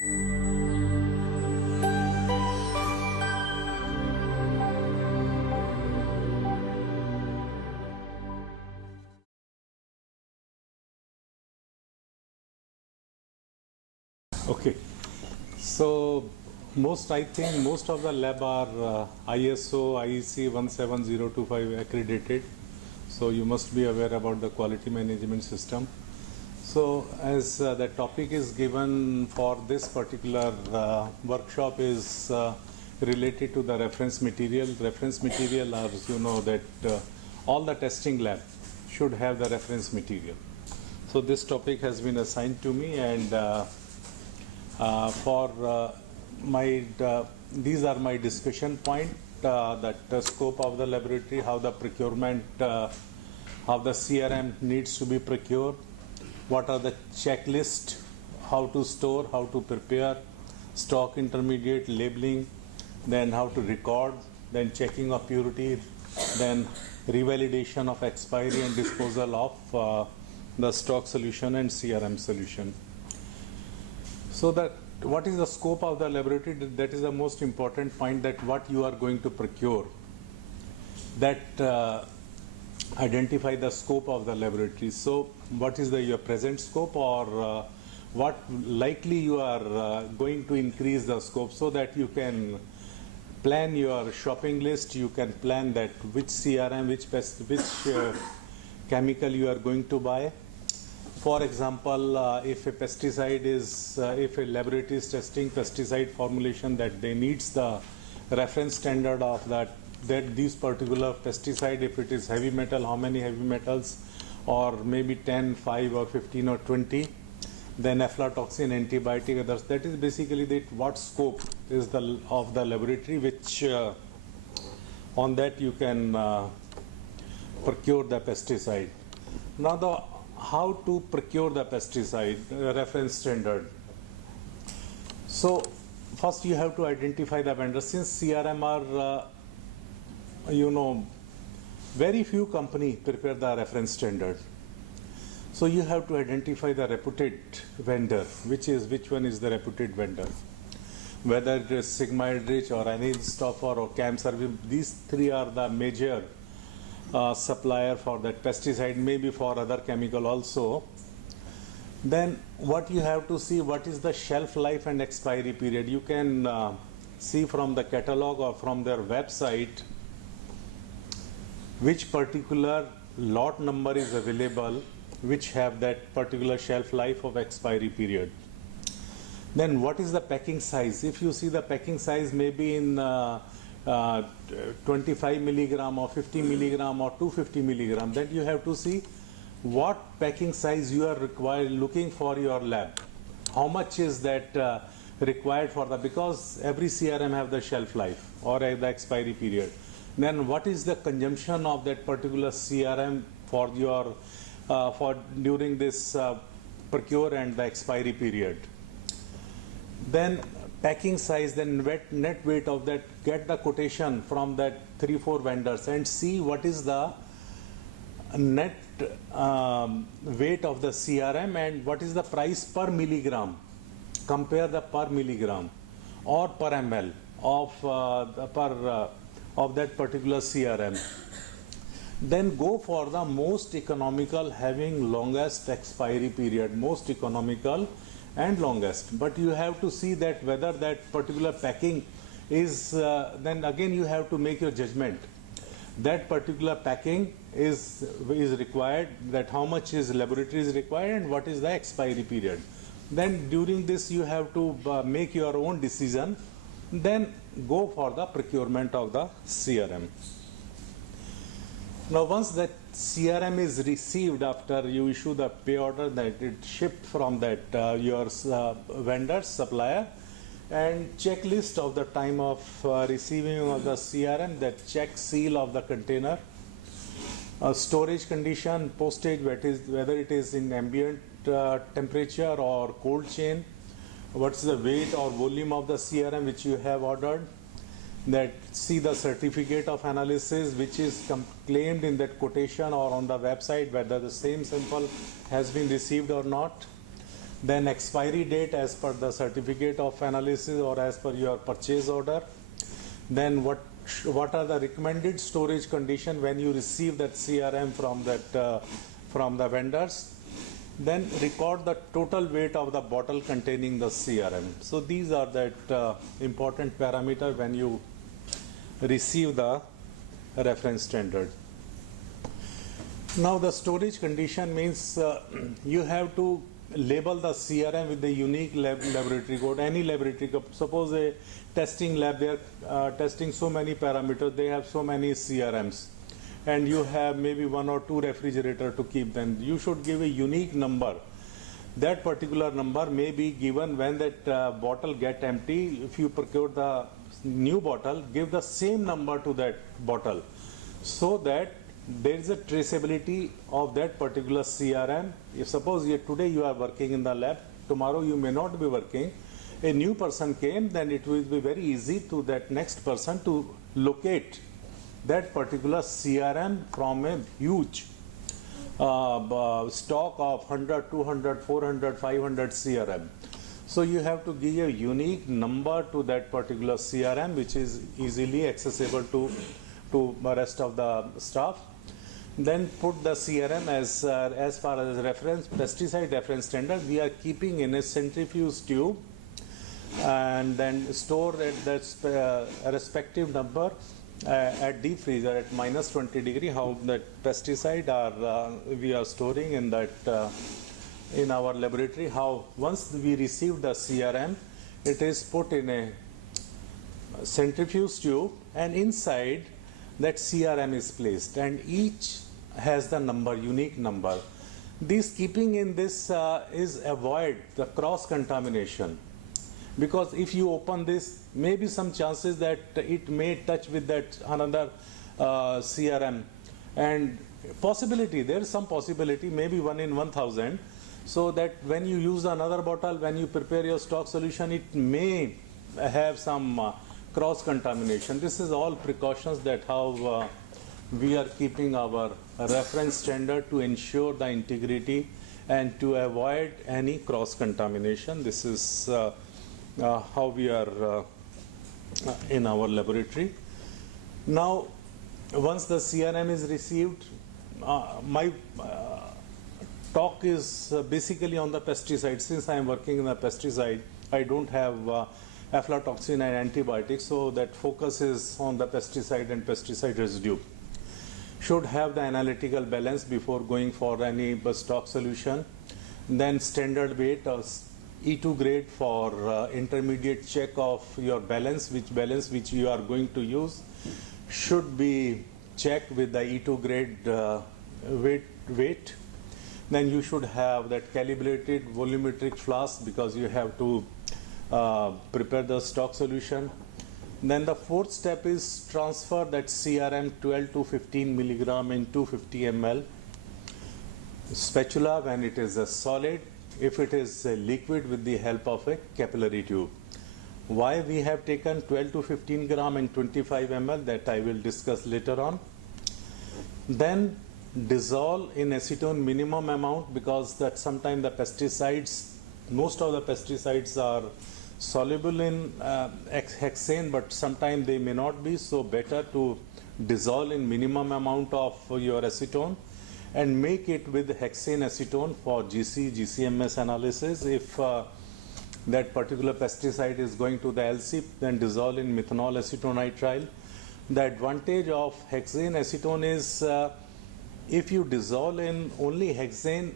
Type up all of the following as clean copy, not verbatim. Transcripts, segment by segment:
Okay, so I think most of the lab are ISO, IEC 17025 accredited. So you must be aware about the quality management system. So as the topic is given for this particular workshop is related to the reference material. Reference material, as you know, that all the testing lab should have the reference material. So this topic has been assigned to me, and these are my discussion point, that the scope of the laboratory, how the procurement, how the CRM needs to be procured, what are the checklist, how to store, how to prepare, stock intermediate, labeling, then how to record, then checking of purity, then revalidation of expiry and disposal of the stock solution and CRM solution. So that what is the scope of the laboratory? That is the most important point, that what you are going to procure. That identify the scope of the laboratory. So what is your present scope, or what likely you are going to increase the scope, so that you can plan your shopping list, you can plan that which CRM, which chemical you are going to buy. For example, if a pesticide is, if a laboratory is testing pesticide formulation, that they needs the reference standard of that these particular pesticide, if it is heavy metal, how many heavy metals, or maybe 10, 5 or 15 or 20, then aflatoxin, antibiotic, others. That is basically what scope is of the laboratory, which on that you can procure the pesticide. Now how to procure the pesticide reference standard. So first you have to identify the vendor. Since CRM are very few companies prepare the reference standard, so you have to identify the reputed vendor. Which one is the reputed vendor, whether it is Sigma Aldrich or any Stoffer or Cam Service. These three are the major supplier for that pesticide, maybe for other chemical also. Then what you have to see, what is the shelf life and expiry period. You can see from the catalog or from their website which particular lot number is available, which have that particular shelf life of expiry period. Then what is the packing size? If you see the packing size maybe in 25 milligram or 50 milligram or 250 milligram, then you have to see what packing size you are looking for your lab. How much is that required for because every CRM have the shelf life or the expiry period. Then what is the consumption of that particular CRM for your during this procure and the expiry period. Then packing size, then net weight of that, get the quotation from that 3-4 vendors and see what is the net weight of the CRM and what is the price per milligram. Compare the per milligram or per ml of that particular CRM. Then go for the most economical, having longest expiry period, most economical and longest. But you have to see that whether that particular packing is, then again you have to make your judgment. That particular packing is required, that how much is laboratory is required and what is the expiry period. Then during this you have to make your own decision, then go for the procurement of the CRM. Now once that CRM is received, after you issue the pay order, that it shipped from that your vendor, supplier, and checklist of the time of receiving of the CRM, that check seal of the container, storage condition, postage, whether it is in ambient temperature or cold chain, what's the weight or volume of the CRM which you have ordered, that see the certificate of analysis which is claimed in that quotation or on the website, whether the same sample has been received or not. Then expiry date as per the certificate of analysis or as per your purchase order. Then what are the recommended storage condition when you receive that CRM from the vendors. Then record the total weight of the bottle containing the CRM. So these are that important parameter when you receive the reference standard. Now the storage condition means you have to label the CRM with the unique laboratory code. Any laboratory code, suppose a testing lab, they are testing so many parameters, they have so many CRMs, and you have maybe 1 or 2 refrigerators to keep them. You should give a unique number. That particular number may be given when that bottle get empty. If you procure the new bottle, give the same number to that bottle, so that there is a traceability of that particular CRM. If suppose today you are working in the lab, tomorrow you may not be working, a new person came, then it will be very easy to that next person to locate that particular CRM from a huge stock of 100, 200, 400, 500 CRM. So you have to give a unique number to that particular CRM, which is easily accessible to the rest of the staff. Then put the CRM as far as reference, pesticide reference standard, we are keeping in a centrifuge tube, and then store at that respective number at deep freezer at -20 degree. How that pesticide are we are storing in that in our laboratory. How once we receive the CRM, it is put in a centrifuge tube, and inside that CRM is placed, and each has the number, unique number. This keeping in this is avoid the cross contamination, because if you open this, maybe some chances that it may touch with that another CRM, and possibility, there is some possibility, maybe 1 in 1,000, so that when you use another bottle, when you prepare your stock solution, it may have some cross contamination. This is all precautions that how we are keeping our reference standard to ensure the integrity and to avoid any cross contamination. This is how we are in our laboratory. Now, once the CRM is received, my talk is basically on the pesticide. Since I am working in the pesticide, I don't have aflatoxin and antibiotics, so that focus is on the pesticide and pesticide residue. Should have the analytical balance before going for any stock solution. Then standard weight or E2 grade for intermediate check of your balance, which you are going to use should be checked with the E2 grade weight. Then you should have that calibrated volumetric flask, because you have to prepare the stock solution. Then the fourth step is transfer that CRM 12 to 15 milligram in 250 ml spatula when it is a solid, if it is a liquid with the help of a capillary tube. Why we have taken 12 to 15 gram in 25 ml, that I will discuss later on. Then dissolve in acetone minimum amount, because that sometimes the pesticides, most of the pesticides are soluble in hexane, but sometimes they may not be, so better to dissolve in minimum amount of your acetone and make it with hexane acetone for GCMS analysis. If that particular pesticide is going to the ILSI, then dissolve in methanol acetonitrile. The advantage of hexane acetone is if you dissolve in only hexane,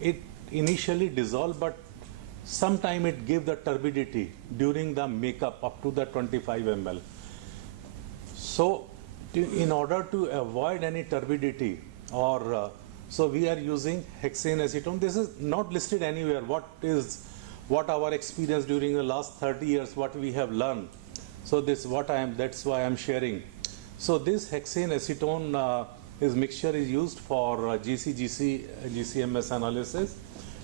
it initially dissolve, but sometime it gives the turbidity during the makeup up to the 25 ml. So in order to avoid any turbidity, or so we are using hexane acetone. This is not listed anywhere. What our experience during the last 30 years, what we have learned. So that's why I am sharing. So this hexane acetone mixture is used for GCMS analysis,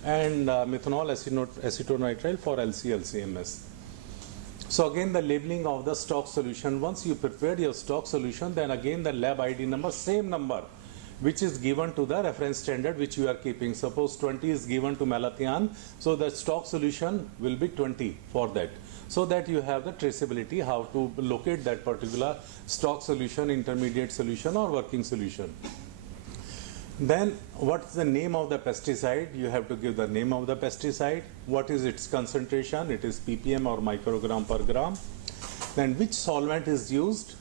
and methanol acetonitrile for LCMS. So again, the labeling of the stock solution. Once you prepare your stock solution, then again the lab ID number, same number which is given to the reference standard which you are keeping. Suppose 20 is given to malathion, so the stock solution will be 20 for that. So that you have the traceability how to locate that particular stock solution, intermediate solution or working solution. Then what's the name of the pesticide? You have to give the name of the pesticide. What is its concentration? It is ppm or microgram per gram. Then which solvent is used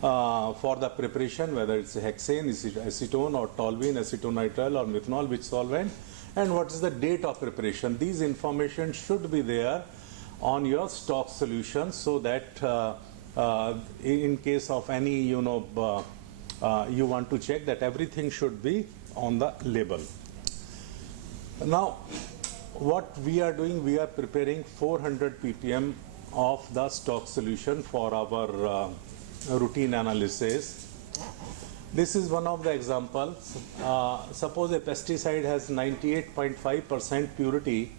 for the preparation, whether it's hexane, acetone or toluene, acetonitrile or methanol, which solvent, and what is the date of preparation. These information should be there on your stock solution, so that in case of any you want to check that everything should be on the label. Now what we are doing, we are preparing 400 ppm of the stock solution for our routine analysis. This is one of the examples. Suppose a pesticide has 98.5% purity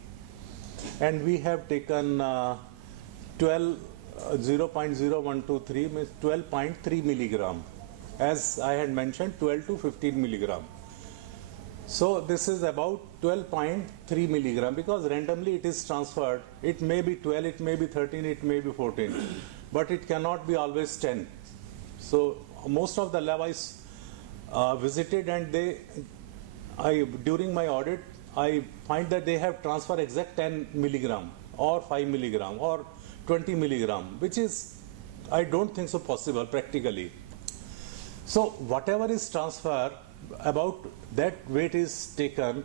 and we have taken 0.0123 means 12.3 milligram. As I had mentioned, 12 to 15 milligram. So this is about 12.3 milligram, because randomly it is transferred. It may be 12, it may be 13, it may be 14, but it cannot be always 10. So most of the lab I visited, and during my audit, I find that they have transferred exact 10 milligram or 5 milligram or 20 milligram, which is, I don't think so possible practically. So whatever is transferred, about that weight is taken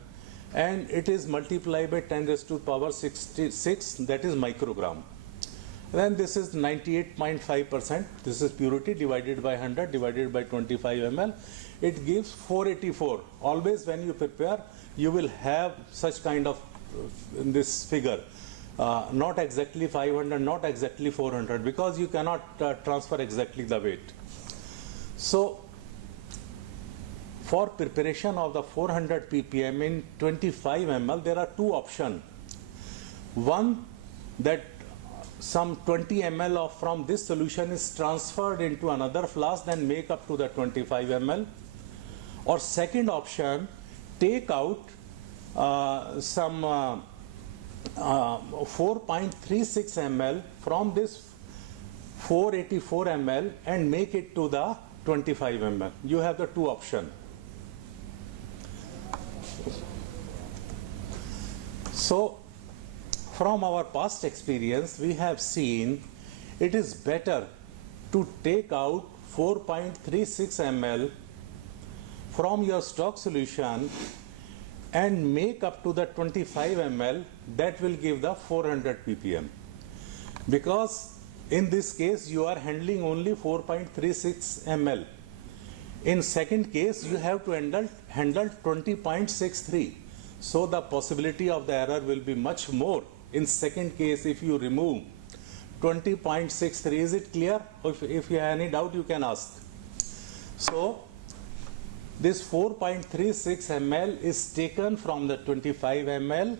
and it is multiplied by 10 raised to power 66, that is microgram. Then this is 98.5%, this is purity, divided by 100 divided by 25 ml, it gives 484. Always when you prepare, you will have such kind of this figure, not exactly 500, not exactly 400, because you cannot transfer exactly the weight. So for preparation of the 400 ppm in 25 ml, there are two options. One, that some 20 ml from this solution is transferred into another flask, then make up to the 25 ml. Or second option, take out some 4.36 ml from this 484 ml and make it to the 25 ml. You have the two options. So from our past experience, we have seen it is better to take out 4.36 ml from your stock solution and make up to the 25 ml. That will give the 400 ppm, because in this case you are handling only 4.36 ml. In second case, you have to handle 20.63. So the possibility of the error will be much more. In second case, if you remove 20.63, is it clear? If you have any doubt, you can ask. So this 4.36 ml is taken from the 25 ml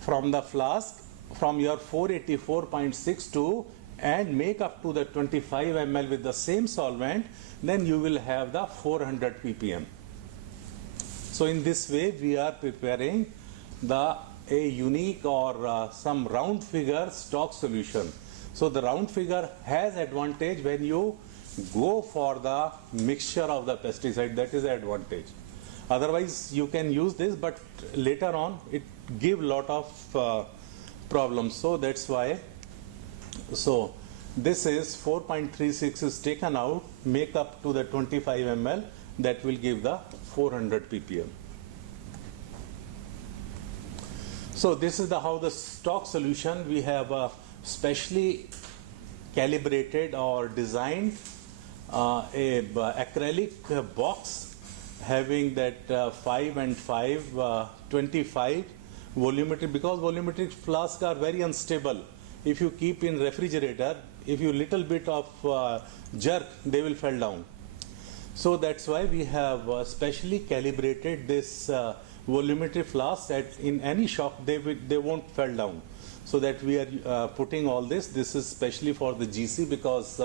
from the flask from your 484.62 and make up to the 25 ml with the same solvent, then you will have the 400 ppm. So in this way, we are preparing a unique or some round figure stock solution. So the round figure has advantage when you go for the mixture of the pesticide. That is the advantage. Otherwise, you can use this, but later on it give lot of problems. So that's why. So this is 4.36 is taken out, make up to the 25 ml. That will give the 400 ppm. So this is how the stock solution, we have specially calibrated or designed a acrylic box having that 5 and 5 25 volumetric, because volumetric flasks are very unstable. If you keep in refrigerator, if you little bit of jerk, they will fall down. So that's why we have specially calibrated this volumetric flask that in any shock they won't fall down. So that we are putting all this. This is specially for the GC, because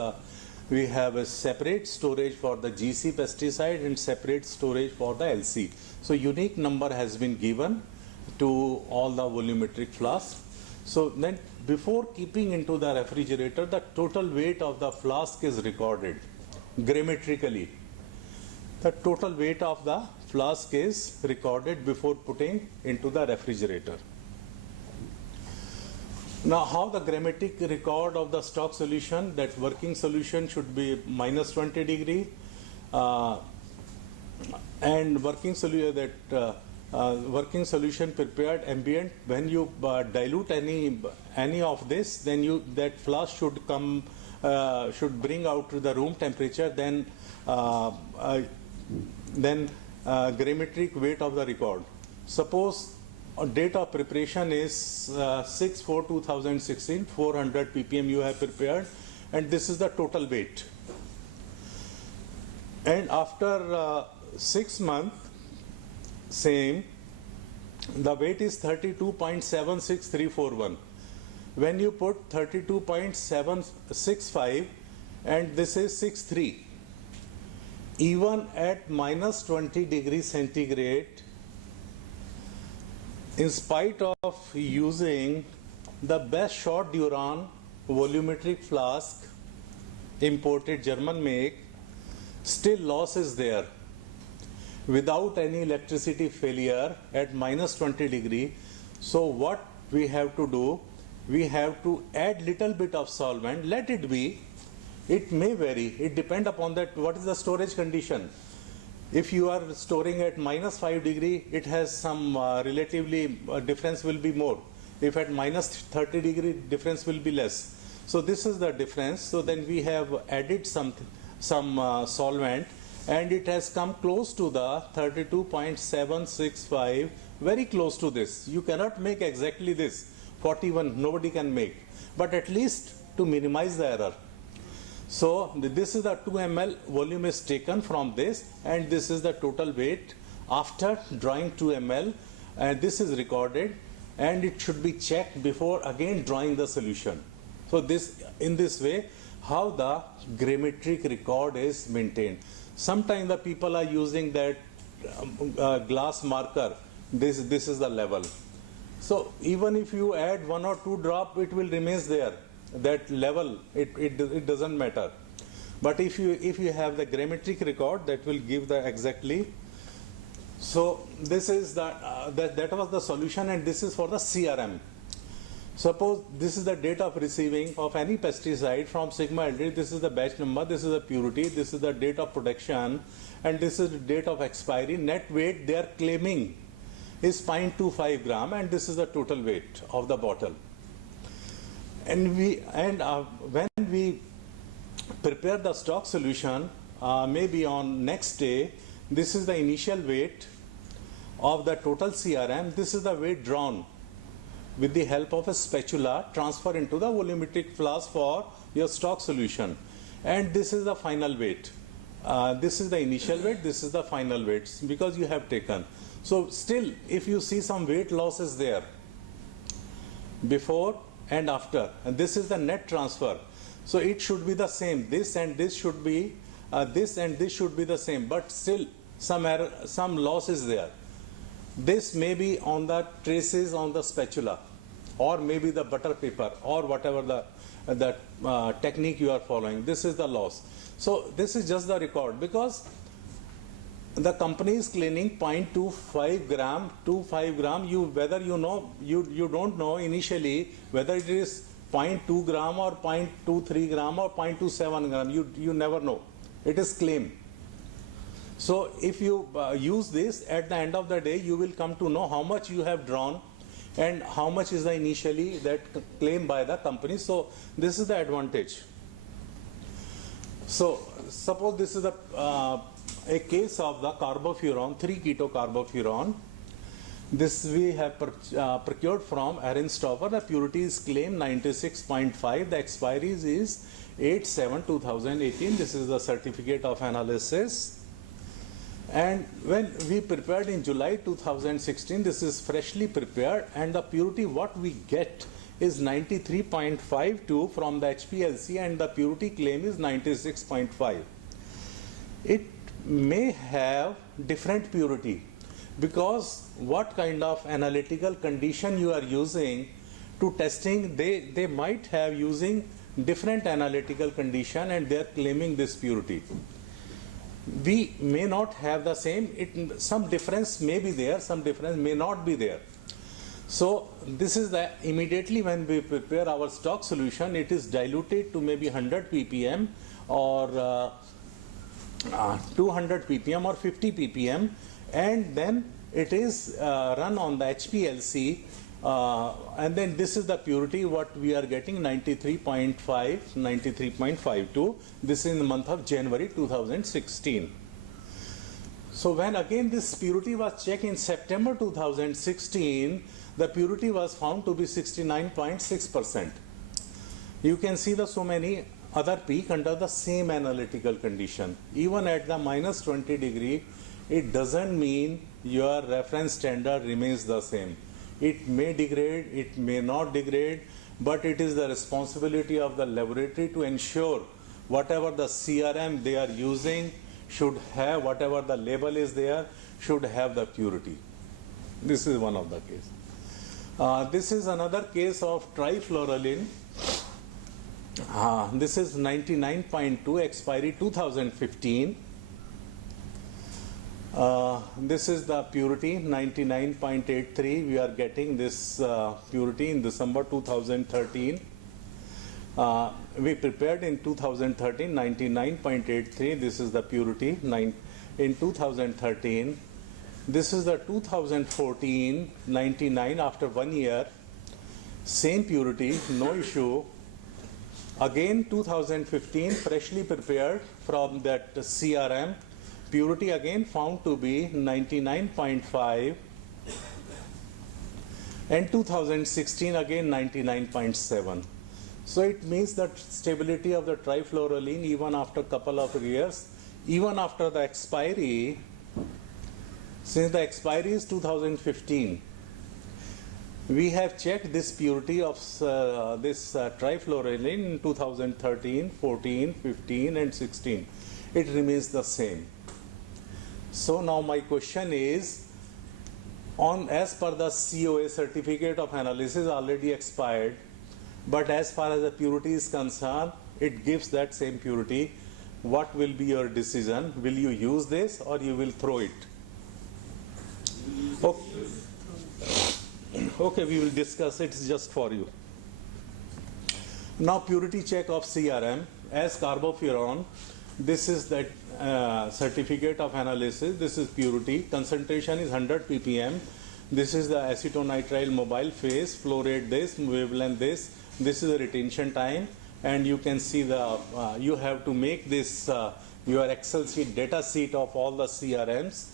we have a separate storage for the GC pesticide and separate storage for the LC. So unique number has been given to all the volumetric flasks. So then before keeping into the refrigerator, the total weight of the flask is recorded gravimetrically. The total weight of the flask is recorded before putting into the refrigerator. Now, how the gravimetric record of the stock solution, that working solution should be minus 20 degree, and working solution prepared ambient. When you dilute any of this, then that flask should come should bring out to the room temperature. Then gravimetric weight of the record. Suppose date of preparation is 6/4/2016, 400 ppm you have prepared, and this is the total weight. And after 6 months, same, the weight is 32.76341. When you put 32.765 and this is 63, even at minus 20 degrees centigrade, in spite of using the best short Duran volumetric flask, imported German make, still loss is there. Without any electricity failure at minus 20 degree, so what we have to do, we have to add little bit of solvent, let it be, it may vary, it depends upon that what is the storage condition. If you are storing at minus 5 degree, it has some relatively difference will be more. If at minus 30 degree, difference will be less. So this is the difference. So then we have added some solvent, and it has come close to the 32.765, very close to this. You cannot make exactly this, 41, nobody can make, but at least to minimize the error. So this is the 2 ml volume is taken from this, and this is the total weight after drawing 2 ml, and this is recorded, and it should be checked before again drawing the solution. So in this way, how the gravimetric record is maintained. Sometimes the people are using that glass marker. This is the level. So even if you add 1 or 2 drop, it will remain there. That level, it doesn't matter. But if you have the gravimetric record, that will give the exactly. So this is that was the solution, and this is for the CRM. Suppose this is the date of receiving of any pesticide from sigma LD. This is the batch number, this is the purity, this is the date of production, and this is the date of expiry. Net weight they are claiming is 0.25 gram, and this is the total weight of the bottle. And when we prepare the stock solution, maybe on next day, this is the initial weight of the total CRM. This is the weight drawn with the help of a spatula, transfer into the volumetric flask for your stock solution. And this is the final weight. This is the initial weight, this is the final weight, because you have taken. So still, if you see some weight losses there, before and after, and this is the net transfer. So it should be the same. This and this should be, this and this should be the same, but still some error, some loss is there. This may be on the traces on the spatula, or maybe the butter paper, or whatever the technique you are following. This is the loss. So this is just the record, because the company is claiming 0.25 gram, 25 gram. Whether you know, you don't know initially whether it is 0.2 gram or 0.23 gram or 0.27 gram. You never know. It is claim. So if you use this, at the end of the day, you will come to know how much you have drawn and how much is the initially that claim by the company. So this is the advantage. So suppose this is a case of the carbofuran, 3-keto-carbofuran. This we have procured from Ehrenstofer. The purity is claimed 96.5. The expiry is 8/7/2018. This is the certificate of analysis. And when we prepared in July 2016, this is freshly prepared, and the purity what we get is 93.52 from the HPLC and the purity claim is 96.5. It may have different purity because what kind of analytical condition you are using to testing, they might have using different analytical condition and they are claiming this purity. We may not have the same, some difference may be there, some difference may not be there. So this is the immediately when we prepare our stock solution, it is diluted to maybe 100 ppm or 200 ppm or 50 ppm, and then it is run on the HPLC, and then this is the purity what we are getting, 93.5, 93.52. This is in the month of January 2016. So when again this purity was checked in September 2016, the purity was found to be 69.6%. You can see the so many other peak under the same analytical condition. Even at the minus 20 degree, it doesn't mean your reference standard remains the same. It may degrade, it may not degrade, but it is the responsibility of the laboratory to ensure whatever the CRM they are using should have, whatever the label is there, should have the purity. This is one of the cases. This is another case of Trifluralin. This is 99.2, expiry 2015. This is the purity 99.83. We are getting this purity in December 2013. We prepared in 2013 99.83. This is the purity in 2013. This is the 2014 99 after 1 year. Same purity, no issue. Again 2015 freshly prepared from that CRM. Purity again found to be 99.5, and 2016 again 99.7. So it means that stability of the trifluralin even after couple of years, even after the expiry, since the expiry is 2015, we have checked this purity of this trifluralin in 2013, 14, 15 and 16. It remains the same. So now my question is, as per the COA, certificate of analysis already expired, but as far as the purity is concerned, it gives that same purity. What will be your decision? Will you use this or you will throw it? Okay, we will discuss it just for you. Now purity check of CRM as carbofuran. This is that certificate of analysis. This is purity. Concentration is 100 ppm. This is the acetonitrile mobile phase. Flow rate this, wavelength this. This is the retention time, and you can see the you have to make this your Excel sheet, data sheet of all the CRMs.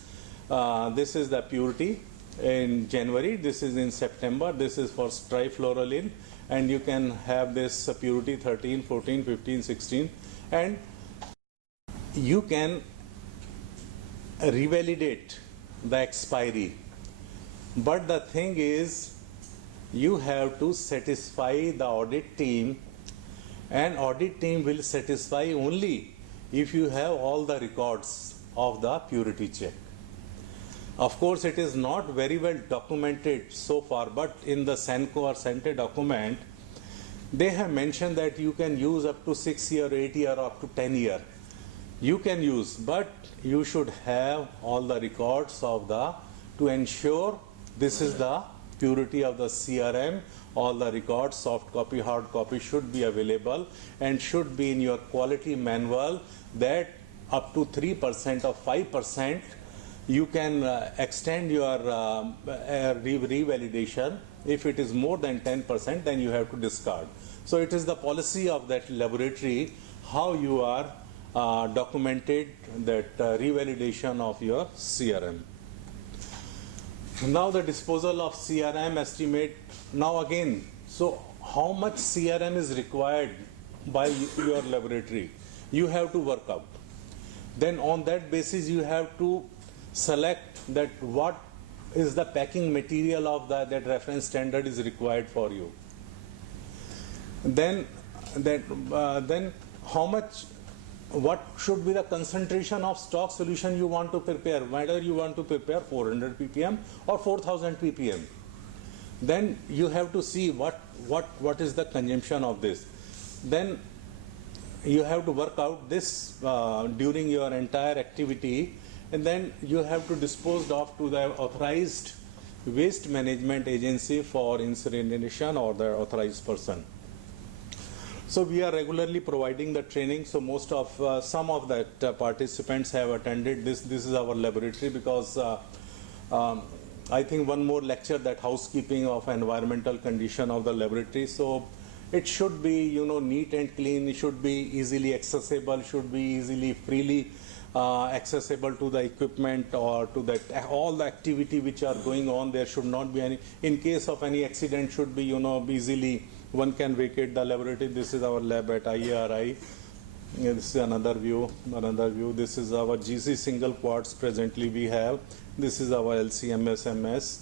This is the purity in January. This is in September. This is for trifluralin, and you can have this purity 13, 14, 15, 16, and you can revalidate the expiry. But the thing is, you have to satisfy the audit team, and audit team will satisfy only if you have all the records of the purity check. Of course, it is not very well documented so far, but in the SANCO or SANTE document, they have mentioned that you can use up to 6 year, 8 year, up to 10 year. You can use, but you should have all the records of to ensure this is the purity of the CRM. All the records, soft copy, hard copy, should be available and should be in your quality manual, that up to 3% or 5% you can extend your revalidation. If it is more than 10%, then you have to discard. So it is the policy of that laboratory how you are documented that revalidation of your CRM. Now the disposal of CRM estimate. Now again, so how much CRM is required by your laboratory? You have to work out. Then on that basis you have to select that what is the packing material of that reference standard is required for you. Then how much, what should be the concentration of stock solution you want to prepare, whether you want to prepare 400 ppm or 4000 ppm. Then you have to see what is the consumption of this. Then you have to work out this during your entire activity, and then you have to dispose of to the authorized waste management agency for incineration or the authorized person. So we are regularly providing the training. So most of some of that participants have attended this. This is our laboratory, because I think one more lecture, that housekeeping of environmental condition of the laboratory. So it should be, you know, neat and clean. It should be easily accessible. Should be easily, freely accessible to the equipment or to that all the activity which are going on. There should not be any. In case of any accident, should be, you know, easily one can vacate the laboratory. This is our lab at IARI. This is another view. This is our GC single quartz presently we have. This is our LCMSMS.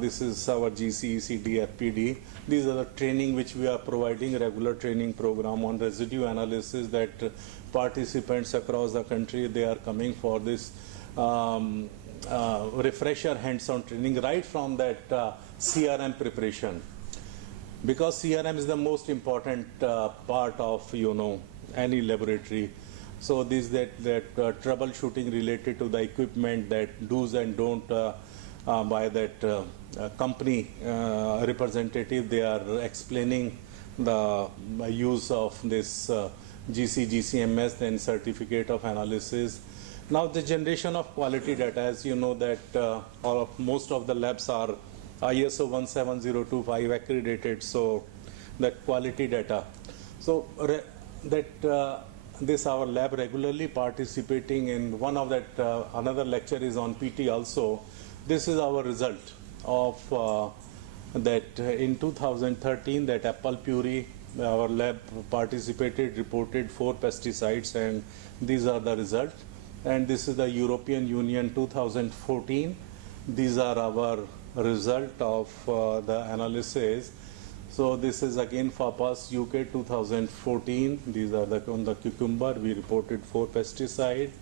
This is our GC ECD FPD. These are the training which we are providing, regular training program on residue analysis, that participants across the country, they are coming for this refresher hands-on training right from that CRM preparation. Because CRM is the most important part of, you know, any laboratory. So this that troubleshooting related to the equipment, that do's and don't by that company representative, they are explaining the use of this GCMS, then certificate of analysis. Now the generation of quality data, as you know that most of the labs are ISO 17025 accredited, so that quality data. So this our lab regularly participating in one of that, another lecture is on PT also. This is our result of that in 2013, that apple puree, our lab participated, reported 4 pesticides, and these are the results. And this is the European Union 2014. These are our result of the analysis. So this is again FAPAS UK 2014. These are on the cucumber. We reported 4 pesticides.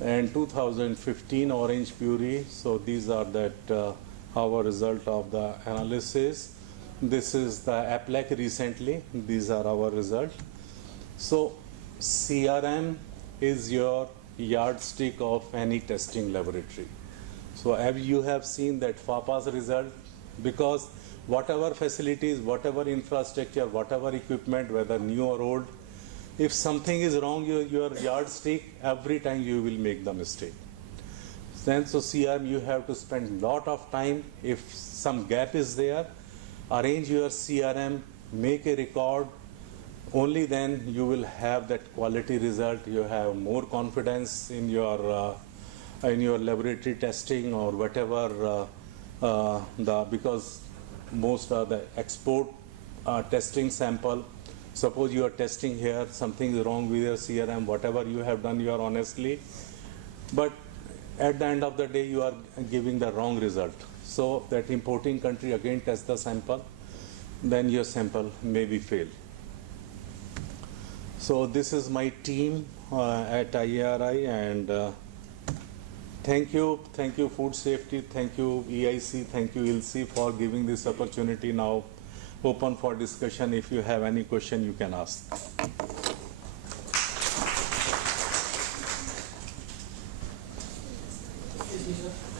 And 2015 orange puree. So these are that our result of the analysis. This is the APLAC recently. These are our result. So CRM is your yardstick of any testing laboratory. So as you have seen that FAPAS result, because whatever facilities, whatever infrastructure, whatever equipment, whether new or old, if something is wrong, your yardstick, every time you will make the mistake. Then so CRM, you have to spend a lot of time. If some gap is there, arrange your CRM, make a record. Only then you will have that quality result. You have more confidence in your laboratory testing or whatever, because most are the export testing sample. Suppose you are testing here, something is wrong with your CRM, whatever you have done, you are honestly, but at the end of the day, you are giving the wrong result. So that importing country again tests the sample, then your sample may be failed. So this is my team at IARI, and thank you food safety, thank you EIC, thank you ILSI for giving this opportunity. Now open for discussion. If you have any question, you can ask.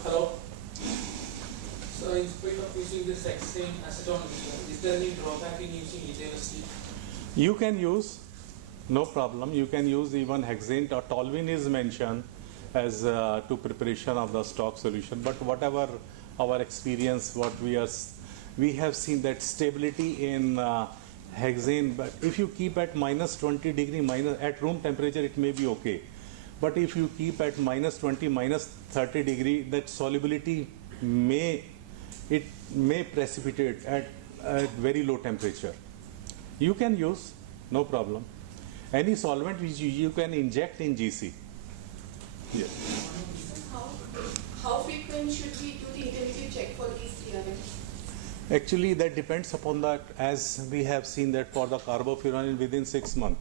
Hello. So in spite of using this hexane acetone, is there any drawback in using ethyl? You can use, no problem. You can use even hexane or toluene is mentioned as to preparation of the stock solution. But whatever our experience, what we have seen that stability in hexane. But if you keep at minus 20 degree, at room temperature, it may be okay. But if you keep at minus 20, minus 30 degree, that solubility may precipitate at very low temperature. You can use, no problem. Any solvent which you can inject in GC. Yes. How frequent should we do the integrity check for these CRMs? Actually, that depends upon that, as we have seen that for the carbofuranic within 6 months.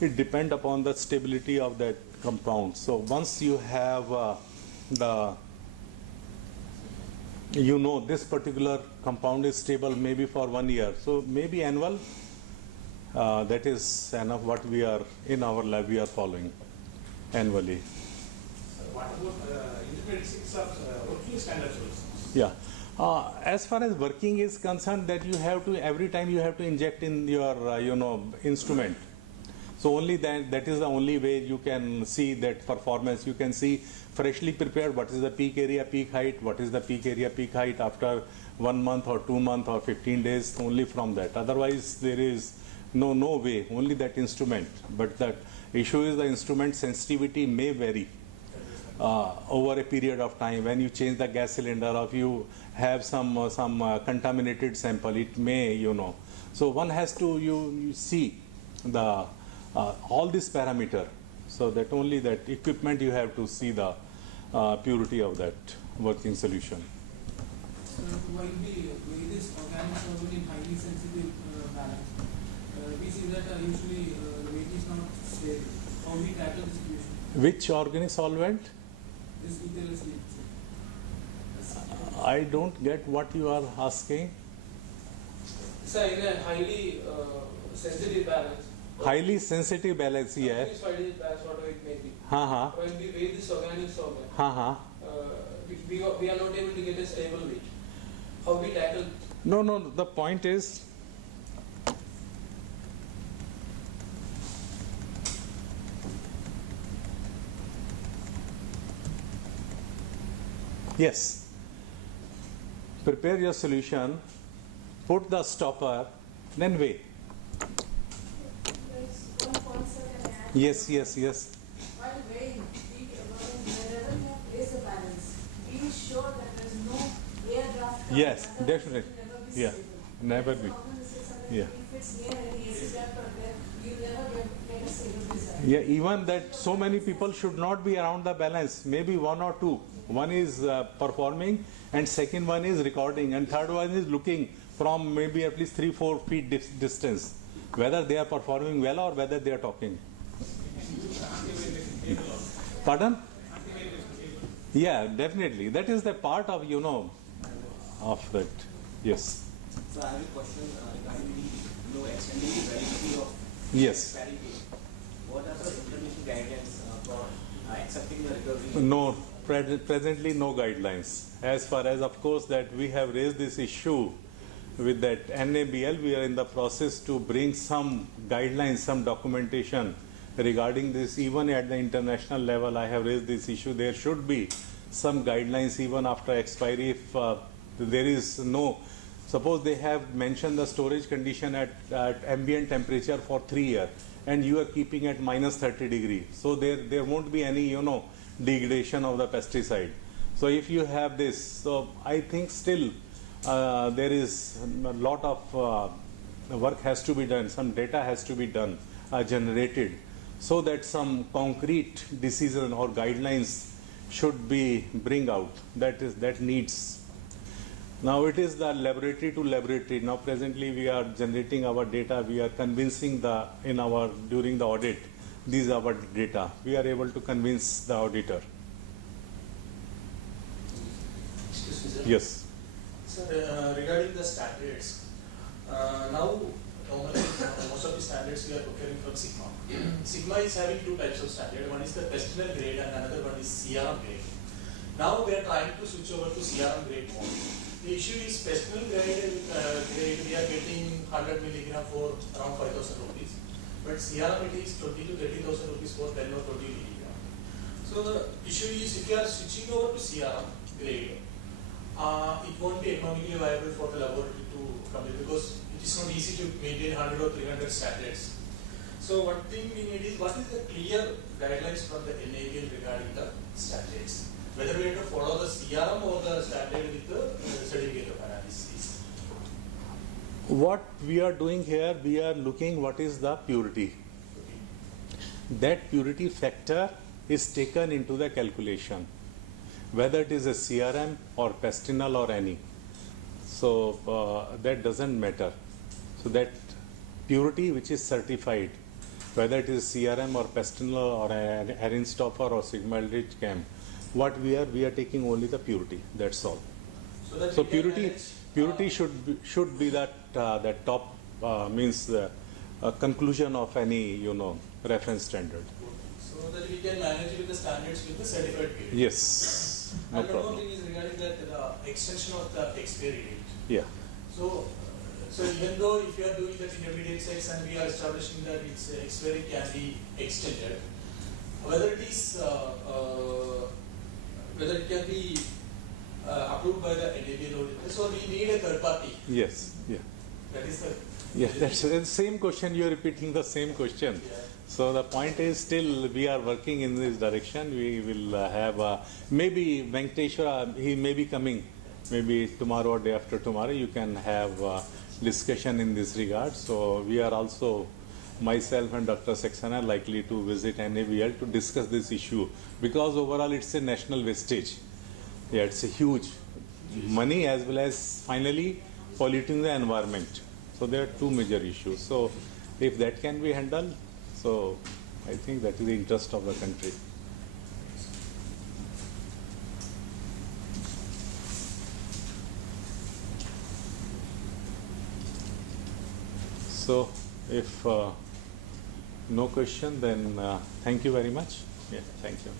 It depends upon the stability of that compound. So once you have this particular compound is stable maybe for 1 year. So maybe annual, that is enough what we are in our lab we are following annually. So what about intermediate working standard solutions? Yeah. As far as working is concerned, that you have to, every time you have to inject in your, instrument. So only that is the only way you can see that performance. You can see freshly prepared what is the peak area, peak height, what is the peak area, peak height after 1 month or 2 months or 15 days, only from that. Otherwise, there is no way, only that instrument. But the issue is the instrument sensitivity may vary over a period of time. When you change the gas cylinder, or if you have some contaminated sample, it may, So one has to you see the all this parameter. So that only that equipment you have to see the purity of that working solution. So while we weigh this organic solvent in highly sensitive balance, we see that usually the weight is not stable. How we tackle the situation? Which organic solvent? This ILSI. I don't get what you are asking. So in a highly sensitive balance. Highly sensitive balance, yeah. Balance, whatever it may be. Ha When we weigh this organic solvent, ha. we are not able to get a stable weight. How we tackle? No. The point is, yes. Prepare your solution, put the stopper, then weigh. Yes. While weighing, whenever you place a balance, be sure that there is no air draft. Yes, definitely. Yeah, never be. Yeah. If it's near any AC draft or there, you'll never get a stable result. Yeah, even that so many people should not be around the balance. Maybe 1 or 2. One is performing, and second one is recording, and third one is looking from maybe at least 3-4 feet distance, whether they are performing well or whether they are talking. Pardon? Yeah, definitely. That is the part of, of that. Yes. So I have a question regarding the extending the validity of Yes. expiry date. What are the international guidelines for accepting the recovery? No, presently no guidelines. As far as, of course, that we have raised this issue with that NABL, we are in the process to bring some guidelines, some documentation regarding this. Even at the international level, I have raised this issue. There should be some guidelines even after expiry. If there is no, suppose they have mentioned the storage condition at ambient temperature for 3 years, and you are keeping at minus 30 degrees. So there won't be any, degradation of the pesticide. So if you have this, so I think still there is a lot of work has to be done, some data has to be done, generated, so that some concrete decision or guidelines should be bring out. That needs. Now it is the laboratory to laboratory. Now presently we are generating our data. We are convincing during the audit, these are our data. We are able to convince the auditor. Excuse me, sir. Yes. Sir, regarding the standards, now normally most of the standards we are procuring from Sigma. Sigma is having 2 types of standard. One is the pestinal grade and another one is CRM grade. Now we are trying to switch over to CRM grade more. The issue is pestinal grade we are getting 100 milligram for around 5,000 rupees. But CRM it is 20 to 30,000 rupees for 10 or 20 milligram. So the issue is if you are switching over to CRM grade, it won't be economically viable for the laboratory to complete because it is not easy to maintain 100 or 300 standards. So one thing we need is what is the clear guidelines from the NABL regarding the standards? Whether we have to follow the CRM or the standard with the certificate of analysis. What we are doing here, we are looking what is the purity. That purity factor is taken into the calculation, whether it is a CRM or pestinal or any. So that doesn't matter. So that purity which is certified, whether it is CRM or Pestinel or Aristotle or Sigma-Aldrich Chem, what we are taking only the purity. That's all. So purity should be that that top means the conclusion of any reference standard. So that we can manage with the standards with the certified period. Yes, no And one more problem. thing is regarding that extension of the expiry date. Yeah. So even though if you are doing that intermediate size and we are establishing that its expiry can be extended, whether it is whether it can be approved by the NABL auditor, so we need a third party. Yes. Yeah. That is the That's the same question. You're repeating the same question. Yeah. So the point is still we are working in this direction. We will have maybe Venkateshwara, he may be coming maybe tomorrow or day after tomorrow. You can have discussion in this regard. So we are also, myself and Dr. Saxena, likely to visit NABL to discuss this issue, because overall it's a national wastage. Yeah, it's a huge money as well as finally polluting the environment. So there are two major issues. So if that can be handled, so I think that is the interest of the country. So if no question, then thank you very much. Yeah, thank you.